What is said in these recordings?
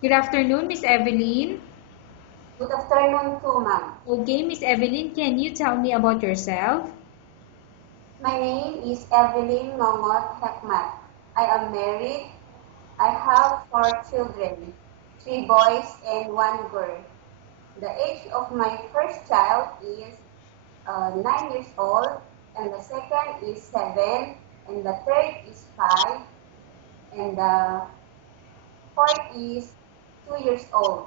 Good afternoon, Miss Evelyn. Good afternoon too, ma'am. Okay, Miss Evelyn, can you tell me about yourself? My name is Evelyn Nongot Hekmat. I am married. I have 4 children, 3 boys and 1 girl. The age of my first child is 9 years old, and the second is 7, and the third is 5, and the fourth is 2 years old.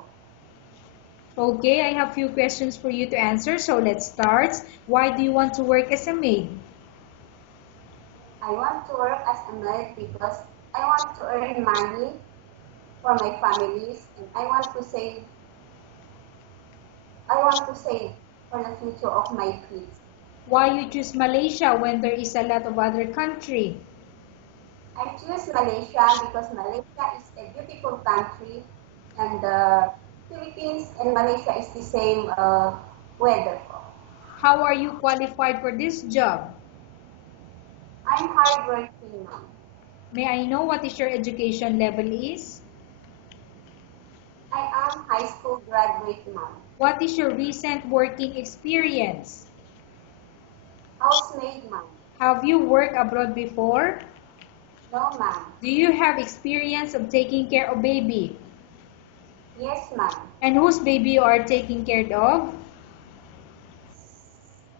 Okay, I have few questions for you to answer, so let's start. Why do you want to work as a maid? I want to work as a maid because I want to earn money for my families, and I want to save for the future of my kids. Why you choose Malaysia when there is a lot of other country? I choose Malaysia because Malaysia is a beautiful country, and the Philippines and Malaysia is the same weather. How are you qualified for this job? I'm hardworking now. May I know what is your education level is? I am high school graduate now. What is your recent working experience? Housemaid ma'am. Have you worked abroad before? No ma'am. Do you have experience of taking care of baby? Yes ma'am. And whose baby you are taking care of?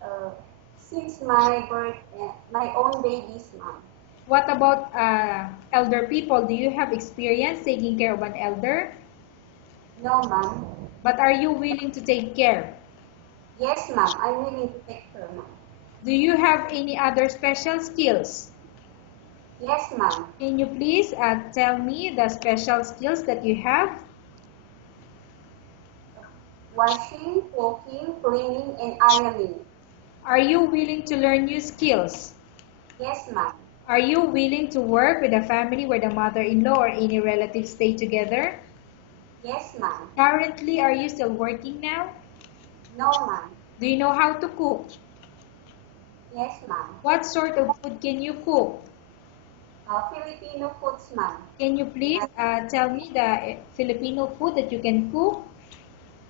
Uh, since my birth, my own babies ma'am. What about elder people? Do you have experience taking care of an elder? No ma'am. But are you willing to take care? Yes ma'am. I'm willing to take care ma'am. Do you have any other special skills? Yes ma'am. Can you please tell me the special skills that you have? Washing, cooking, cleaning, and ironing. Are you willing to learn new skills? Yes, ma'am. Are you willing to work with a family where the mother-in-law or any relatives stay together? Yes, ma'am. Currently, are you still working now? No, ma'am. Do you know how to cook? Yes, ma'am. What sort of food can you cook? Filipino foods, ma'am. Can you please tell me the Filipino food that you can cook?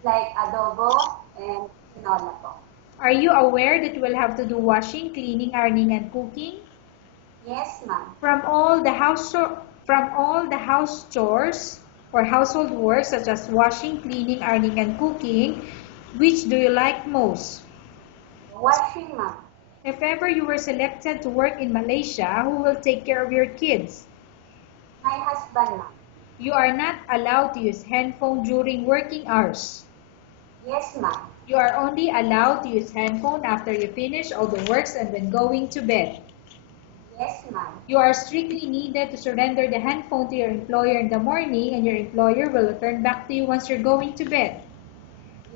Like adobo and tinola po. Are you aware that you will have to do washing, cleaning, ironing, and cooking? Yes, ma'am. From all the house chores or household work such as washing, cleaning, ironing, and cooking, which do you like most? Washing, ma'am. If ever you were selected to work in Malaysia, who will take care of your kids? My husband, ma'am. You are not allowed to use handphone during working hours. Yes, ma'am. You are only allowed to use handphone after you finish all the works and when going to bed. Yes, ma'am. You are strictly needed to surrender the handphone to your employer in the morning, and your employer will return back to you once you're going to bed.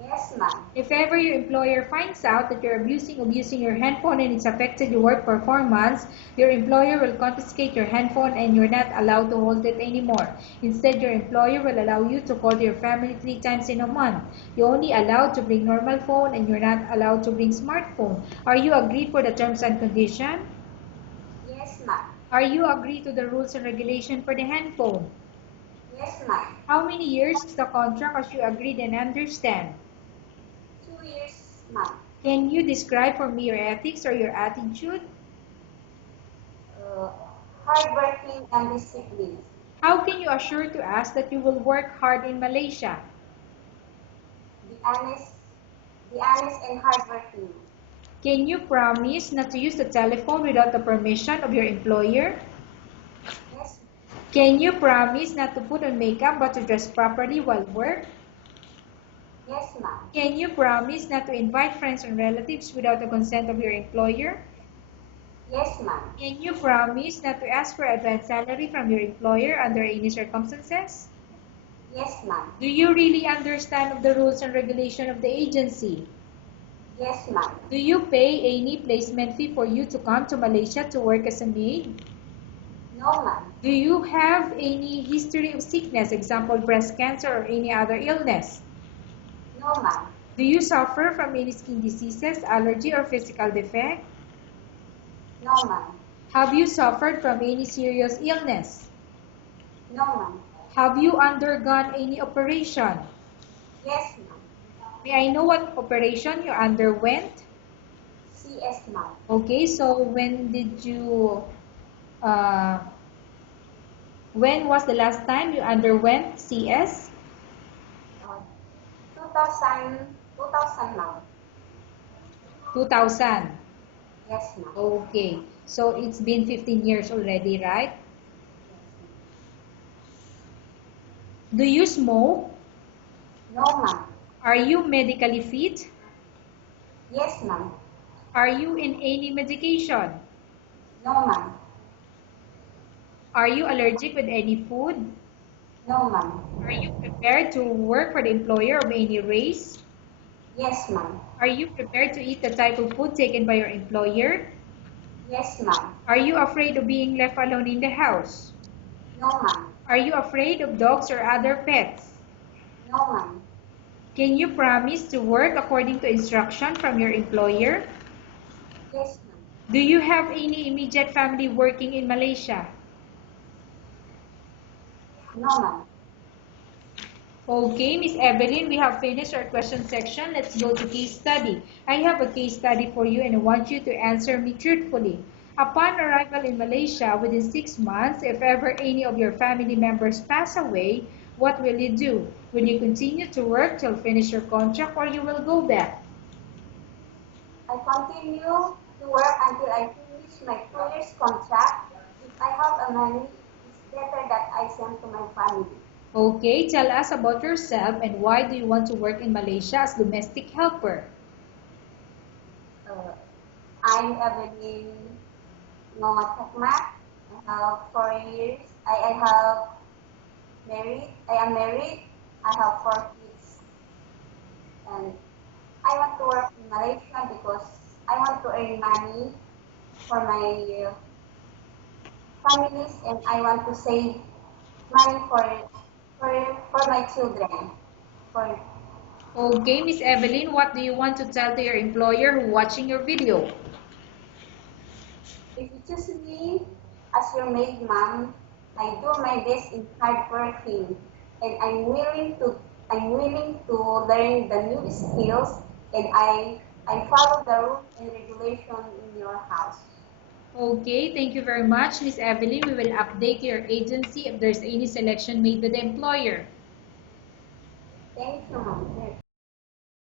Yes, ma'am. If ever your employer finds out that you're abusing your handphone and it's affected your work performance, your employer will confiscate your handphone and you're not allowed to hold it anymore. Instead, your employer will allow you to call your family 3 times in a month. You're only allowed to bring normal phone and you're not allowed to bring smartphone. Are you agreed for the terms and conditions? Yes, ma'am. Are you agree to the rules and regulation for the handphone? Yes, ma'am. How many years is the contract as you agreed and understand? 2 years, ma'am. Can you describe for me your ethics or your attitude? Uh, Hardworking and disciplined. How can you assure to us that you will work hard in Malaysia? Be honest, be honest and hardworking. Can you promise not to use the telephone without the permission of your employer? Yes, Can you promise not to put on makeup but to dress properly while work? yes, ma'am. Can you promise not to invite friends and relatives without the consent of your employer? Yes, ma'am. Can you promise not to ask for advance salary from your employer under any circumstances? Yes, ma'am. Do you really understand of the rules and regulation of the agency? Yes, ma'am. Do you pay any placement fee for you to come to Malaysia to work as a maid? No, ma'am. Do you have any history of sickness, example breast cancer or any other illness? No, ma'am. Do you suffer from any skin diseases, allergy or physical defect? No, ma'am. Have you suffered from any serious illness? No, ma'am. Have you undergone any operation? Yes, ma'am. May I know what operation you underwent? CS, ma'am. Okay, so uh, when was the last time you underwent CS? 2000, ma'am. 2000. Yes, ma'am. Okay, so it's been 15 years already, right? Do you smoke? No, ma'am. Are you medically fit? Yes, ma'am. Are you in any medication? No, ma'am. Are you allergic with any food? No, ma'am. Are you prepared to work for the employer of any race? Yes, ma'am. Are you prepared to eat the type of food taken by your employer? Yes, ma'am. Are you afraid of being left alone in the house? No, ma'am. Are you afraid of dogs or other pets? No, ma'am. Can you promise to work according to instruction from your employer? Yes, ma'am. Do you have any immediate family working in Malaysia? No, ma'am. Okay, Miss Evelyn, we have finished our question section. Let's go to case study. I have a case study for you and I want you to answer me truthfully. Upon arrival in Malaysia within 6 months, if ever any of your family members pass away, what will you do? Will you continue to work till finish your contract or you will go back? I continue to work until I finish my 2 years contract. If I have a money, it's better that I send to my family. Okay, tell us about yourself and why do you want to work in Malaysia as domestic helper? Uh, I'm Evelyn Nomatakmat. I have 4 years. I have married. I am married. I have 4 kids. And I want to work in Malaysia because I want to earn money for my families and I want to save money for my children. For Okay, Miss Evelyn, what do you want to tell to your employer who watching your video? if you choose me as your maid mom, I do my best in hard working and I'm willing to learn the new skills and I follow the rules and regulation in your house. Okay, thank you very much, Miss Evelyn. We will update your agency if there's any selection made by the employer. Thank you, ma'am.